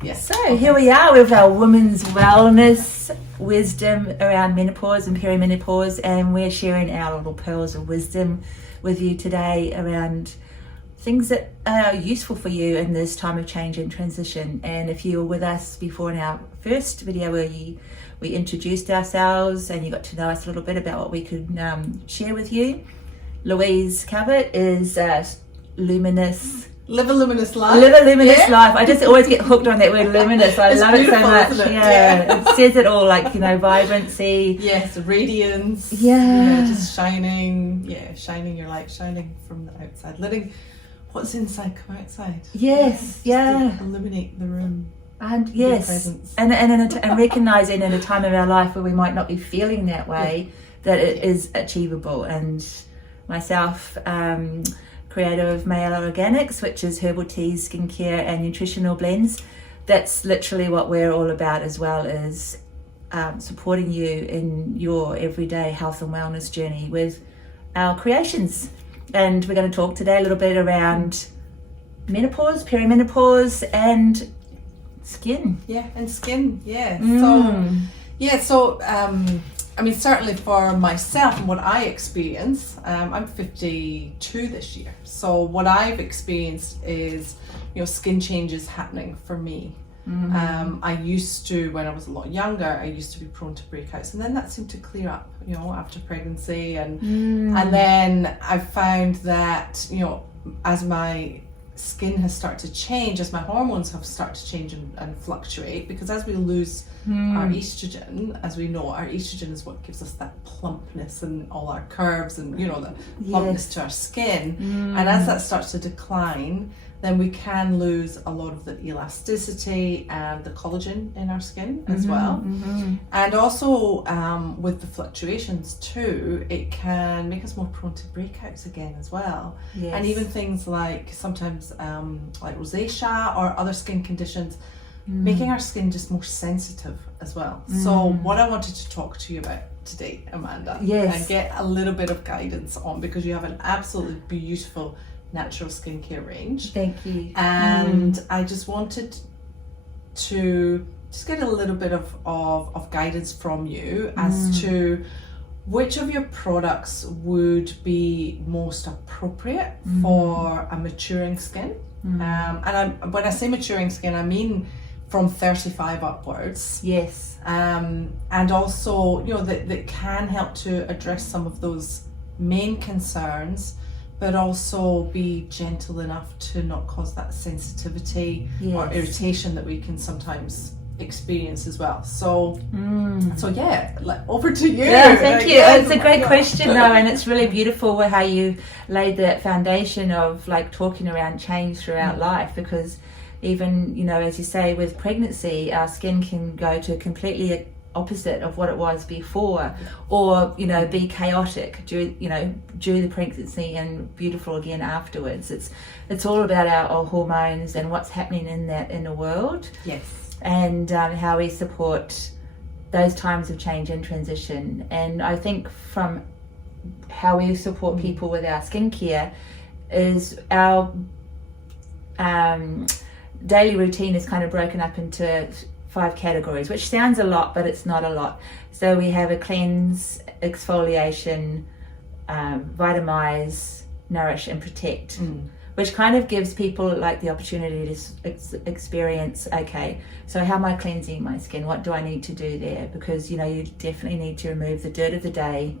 Yes. So here we are with our women's wellness wisdom around menopause and perimenopause, and we're sharing our little pearls of wisdom with you today around things that are useful for you in this time of change and transition. And if you were with us before in our first video where we introduced ourselves and you got to know us a little bit about what we could share with you, Louise Calvert is Luminous. Live a luminous life. Live a luminous life. I just always get hooked on that word luminous. I love it so much. Isn't it? Yeah. It says it all, like, vibrancy. Yes, radiance. Yeah. Just shining. Yeah, shining your light, shining from the outside. Letting what's inside come outside. Yes, yeah. To illuminate the room. And yes, and recognizing in a time of our life where we might not be feeling that way, that it is achievable. And myself, creator of Mayella Organics, which is herbal teas, skincare and nutritional blends. That's literally what we're all about, as well as supporting you in your everyday health and wellness journey with our creations. And we're going to talk today a little bit around menopause, perimenopause and skin. Yeah, and skin, yeah. So I mean, certainly for myself and what I experience, I'm 52 this year. So what I've experienced is, skin changes happening for me. I used to, when I was a lot younger, I used to be prone to breakouts, and then that seemed to clear up, after pregnancy. And then I found that, as my skin has started to change, as my hormones have started to change and fluctuate, because as we lose our estrogen, as we know, our estrogen is what gives us that plumpness and all our curves and the plumpness to our skin. And as that starts to decline, then we can lose a lot of the elasticity and the collagen in our skin as well. And also with the fluctuations too, it can make us more prone to breakouts again as well. And even things like sometimes like rosacea or other skin conditions, making our skin just more sensitive as well. So what I wanted to talk to you about today, Amanda, and get a little bit of guidance on, because you have an absolutely beautiful natural skincare range. Thank you. And I just wanted to just get a little bit of guidance from you as to which of your products would be most appropriate for a maturing skin. And when I say maturing skin, I mean from 35 upwards. Yes. And also, that can help to address some of those main concerns, but also be gentle enough to not cause that sensitivity or irritation that we can sometimes experience as well. So over to you. Yeah, thank you. It's a great question though, and it's really beautiful how you laid that foundation of talking around change throughout life, because even as you say, with pregnancy, our skin can go to completely opposite of what it was before, or be chaotic during the pregnancy and beautiful again afterwards. It's all about our hormones and what's happening in that inner world. Yes. And how we support those times of change and transition. And I think from how we support people with our skincare is our daily routine is kind of broken up into 5 categories, which sounds a lot, but it's not a lot. So we have a cleanse, exfoliation, vitamize, nourish and protect, which kind of gives people the opportunity to experience, okay, so how am I cleansing my skin? What do I need to do there? Because you definitely need to remove the dirt of the day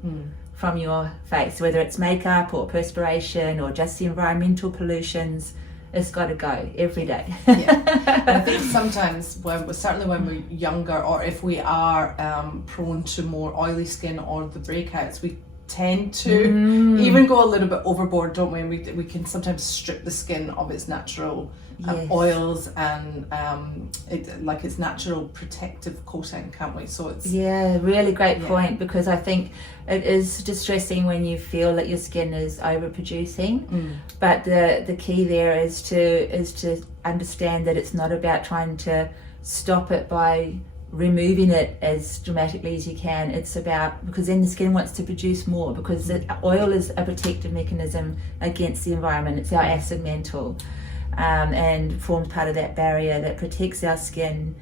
from your face, whether it's makeup or perspiration or just the environmental pollutions. It's got to go every day. I think sometimes certainly when we're younger, or if we are prone to more oily skin or the breakouts, we tend to even go a little bit overboard, don't we? We can sometimes strip the skin of its natural oils and its natural protective coating, can't we? So it's really great point, because I think it is distressing when you feel that your skin is overproducing, but the key there is to understand that it's not about trying to stop it by removing it as dramatically as you can. It's about, because then the skin wants to produce more, because the oil is a protective mechanism against the environment. It's our acid mantle. and forms part of that barrier that protects our skin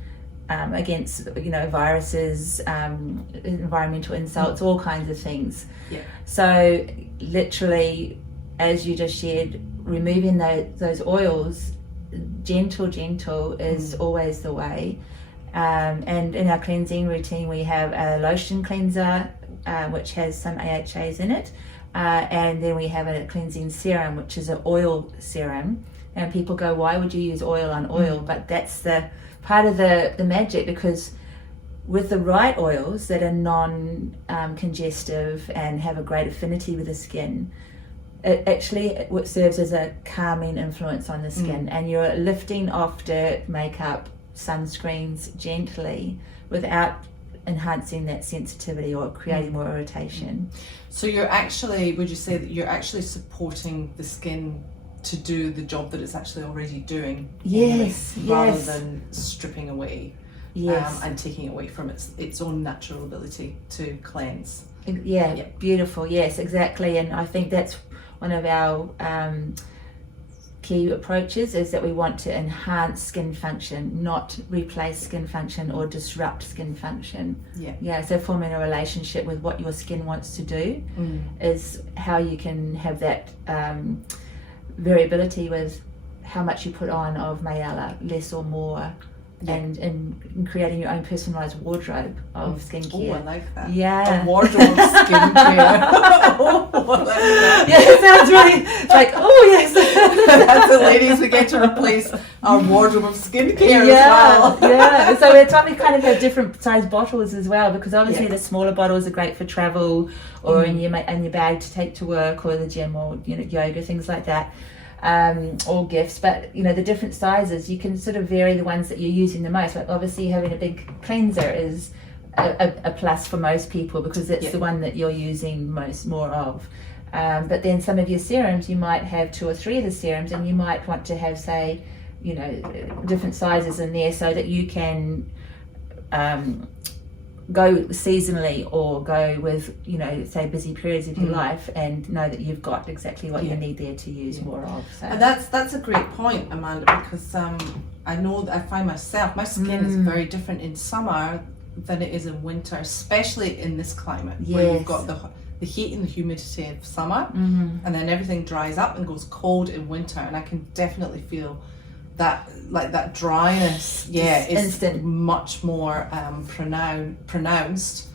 against viruses, environmental insults, all kinds of things. Yeah. So literally, as you just shared, removing those oils, gentle is always the way. And in our cleansing routine, we have a lotion cleanser, which has some AHAs in it, and then we have a cleansing serum, which is an oil serum. And people go, why would you use oil on oil? But that's the part of the magic, because with the right oils that are non-congestive and have a great affinity with the skin, it actually serves as a calming influence on the skin, and you're lifting off dirt, makeup, sunscreens gently without enhancing that sensitivity or creating more irritation. So would you say that you're actually supporting the skin to do the job that it's actually already doing? Yes, rather than stripping away, yes, and taking away from its own natural ability to cleanse. Yeah, beautiful. Yes, exactly. And I think that's one of our key approaches, is that we want to enhance skin function, not replace skin function or disrupt skin function. So forming a relationship with what your skin wants to do is how you can have that variability with how much you put on of Mayella, less or more, and in creating your own personalised wardrobe of skincare. Oh, I like that. Yeah. A wardrobe of skincare. Yeah, it sounds really like, oh yes. That's the ladies, we get to replace our wardrobe of skincare as well. Yeah. So we're trying to kind of have different size bottles as well, because obviously the smaller bottles are great for travel or in your bag to take to work or the gym or yoga, things like that. Or gifts, but the different sizes, you can sort of vary the ones that you're using the most. Like obviously having a big cleanser is a plus for most people, because it's the one that you're using more of. But then some of your serums, you might have 2 or 3 of the serums, and you might want to have, say, different sizes in there so that you can go seasonally or go with say busy periods of your life and know that you've got exactly what you need there to use more of. So. And that's a great point, Amanda, because I know that I find myself, my skin is very different in summer than it is in winter, especially in this climate where you've got the heat and the humidity of summer, and then everything dries up and goes cold in winter, and I can definitely feel that, like that dryness, is instant, much more pronounced,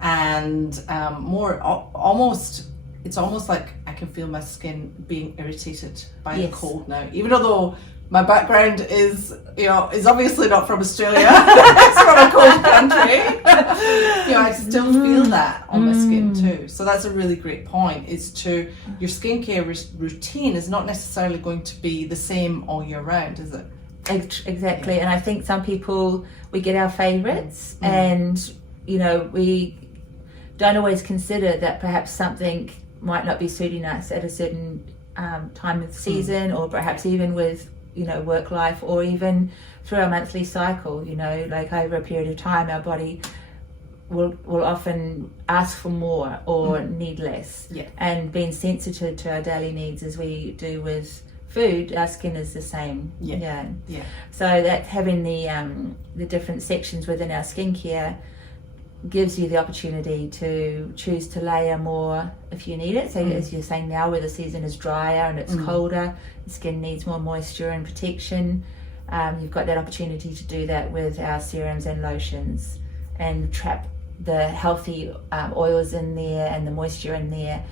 and more almost. It's almost like I can feel my skin being irritated by the cold now, even although my background is obviously not from Australia. It's from a cold country. I still feel that on my skin too. So that's a really great point, is your skincare routine is not necessarily going to be the same all year round, is it? Exactly. And I think some people, we get our favorites, and we don't always consider that perhaps something might not be suiting us at a certain time of the season, or perhaps even with work life, or even through our monthly cycle. Like over a period of time, our body will often ask for more or need less. And being sensitive to our daily needs as we do with food, our skin is the same. So that having the different sections within our skincare gives you the opportunity to choose to layer more if you need it. So as you're saying now, where the season is drier and it's colder, the skin needs more moisture and protection. You've got that opportunity to do that with our serums and lotions, and trap the healthy oils in there and the moisture in there,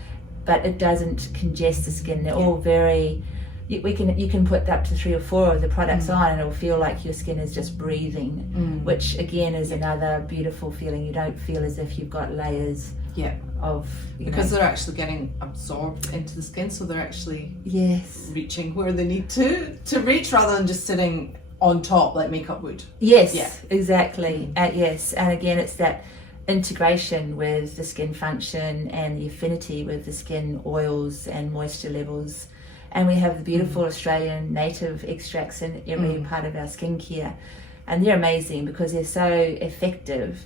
but it doesn't congest the skin. They're all very, you can put up to 3 or 4 of the products on, and it'll feel like your skin is just breathing, which again is another beautiful feeling. You don't feel as if you've got layers of, because they're actually getting absorbed into the skin, so they're actually reaching where they need to reach, rather than just sitting on top like makeup would. Exactly. Yes, and again, it's that integration with the skin function and the affinity with the skin oils and moisture levels. And we have the beautiful Australian native extracts in every part of our skincare, and they're amazing because they're so effective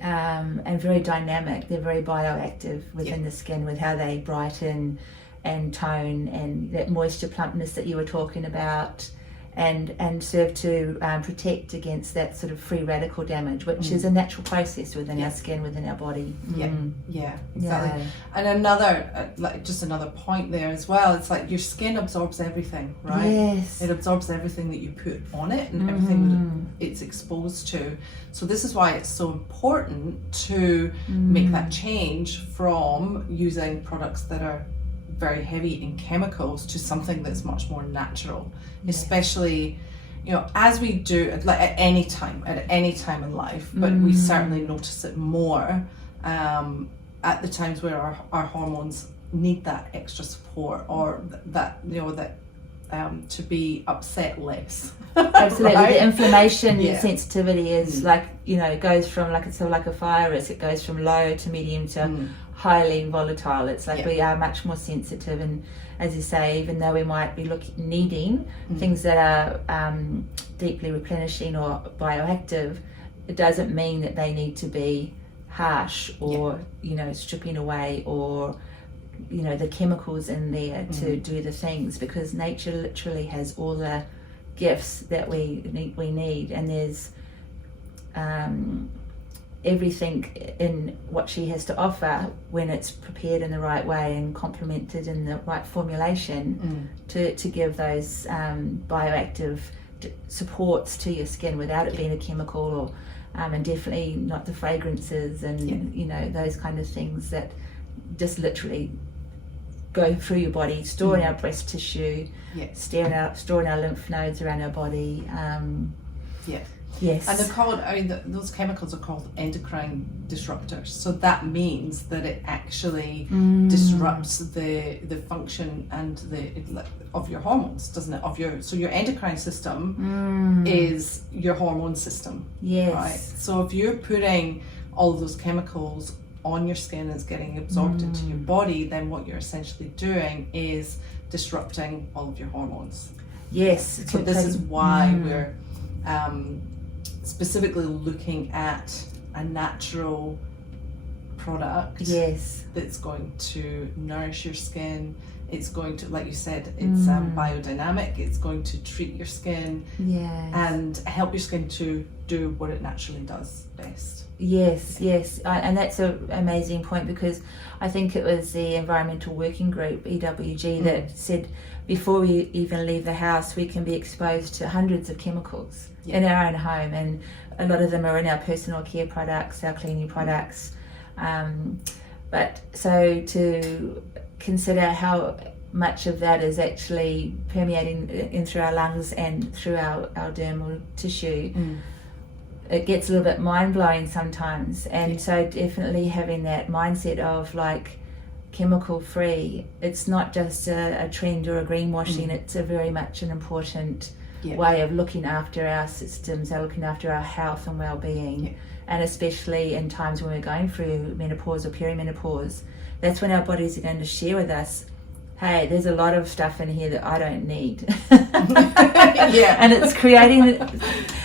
and very dynamic. They're very bioactive within the skin, with how they brighten tone and that moisture plumpness that you were talking about, and serve to protect against that sort of free radical damage, which is a natural process within our skin, within our body. Yeah, exactly. And another just another point there as well, it's like your skin absorbs everything, right? Yes, it absorbs everything that you put on it and everything that it's exposed to. So this is why it's so important to make that change from using products that are very heavy in chemicals to something that's much more natural, especially, you know, as we do like at any time in life, but we certainly notice it more at the times where our hormones need that extra support, or that, you know, that to be upset less. Absolutely. Right? The inflammation sensitivity is like, you know, it goes from like, it's sort of like a virus, it goes from low to medium to highly volatile. It's like we are much more sensitive, and as you say, even though we might be needing things that are deeply replenishing or bioactive, it doesn't mean that they need to be harsh or you know, stripping away, or you know, the chemicals in there to do the things, because nature literally has all the gifts that we need, and there's everything in what she has to offer when it's prepared in the right way and complemented in the right formulation to give those bioactive supports to your skin without it being a chemical, or and definitely not the fragrances and you know, those kind of things that just literally go through your body, store in our breast tissue, store in our lymph nodes around our body. Yes. And they're called, I mean, those chemicals are called endocrine disruptors. So that means that it actually disrupts the function and of your hormones, doesn't it? So your endocrine system is your hormone system. Yes. Right. So if you're putting all of those chemicals on your skin and it's getting absorbed into your body, then what you're essentially doing is disrupting all of your hormones. Yes. So this is why we're specifically looking at a natural product that's going to nourish your skin. It's going to, like you said, it's biodynamic. It's going to treat your skin and help your skin to do what it naturally does best. Yes, and that's an amazing point, because I think it was the Environmental Working Group, EWG, that said before we even leave the house, we can be exposed to hundreds of chemicals in our own home, and a lot of them are in our personal care products, our cleaning products. But so to consider how much of that is actually permeating in through our lungs and through our dermal tissue, it gets a little bit mind-blowing sometimes. And so definitely having that mindset of like chemical free, it's not just a trend or a greenwashing, it's a very much an important way of looking after our systems, looking after our health and well-being. And especially in times when we're going through menopause or perimenopause, that's when our bodies are going to share with us, hey, there's a lot of stuff in here that I don't need. And it's creating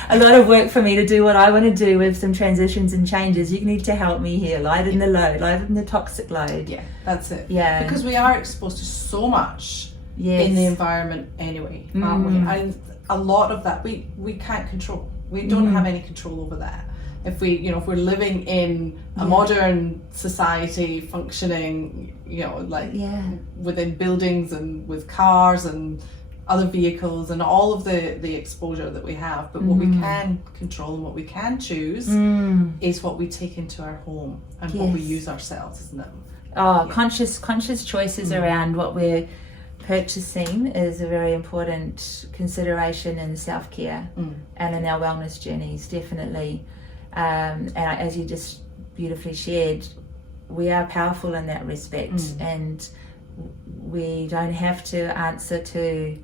a lot of work for me to do what I want to do with some transitions and changes. You need to help me here, lighten the load, lighten the toxic load. Yeah, that's it. Yeah. Because we are exposed to so much in the environment anyway, aren't we? And a lot of that we can't control. We don't have any control over that. If we're living in a modern society, functioning, within buildings and with cars and other vehicles and all of the exposure that we have, but what we can control and what we can choose is what we take into our home and what we use ourselves, isn't it? Conscious choices around what we're purchasing is a very important consideration in self-care and in our wellness journeys, definitely. And as you just beautifully shared, we are powerful in that respect, and we don't have to answer to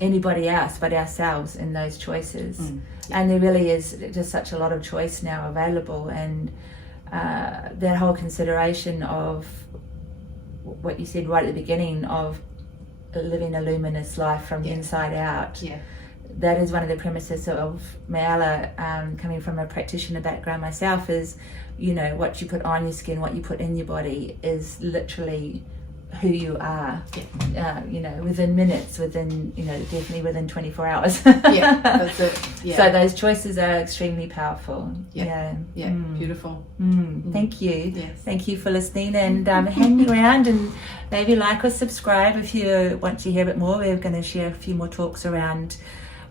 anybody else but ourselves in those choices. And there really is just such a lot of choice now available, and that whole consideration of what you said right at the beginning of living a luminous life from the inside out. That is one of the premises of Mayella, coming from a practitioner background myself, is, what you put on your skin, what you put in your body is literally who you are, you know, within minutes, within, you know, definitely within 24 hours. Yeah, that's it. Yeah. So those choices are extremely powerful. Beautiful. Thank you. Yes. Thank you for listening, and hang around and maybe like or subscribe if you want to hear a bit more. We're going to share a few more talks around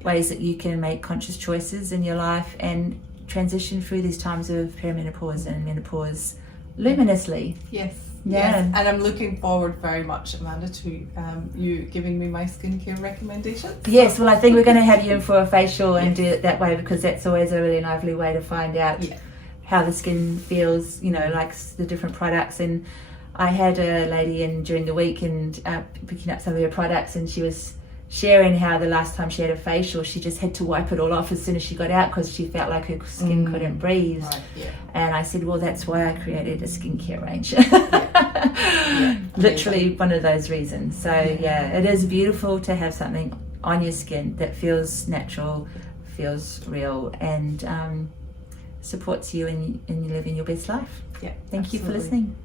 ways that you can make conscious choices in your life and transition through these times of perimenopause and menopause luminously. Yes. Yeah. Yes. And I'm looking forward very much, Amanda, to you giving me my skincare recommendations. Yes, well, I think we're going to have you in for a facial and do it that way, because that's always a really lovely way to find out how the skin feels, you know, like the different products. And I had a lady in during the week and picking up some of her products, and she was sharing how the last time she had a facial, she just had to wipe it all off as soon as she got out because she felt like her skin couldn't breathe. Right, yeah. And I said, well, that's why I created a skincare range. Literally one of those reasons. So it is beautiful to have something on your skin that feels natural, feels real, and supports you in living your best life. Yeah, Thank you for listening.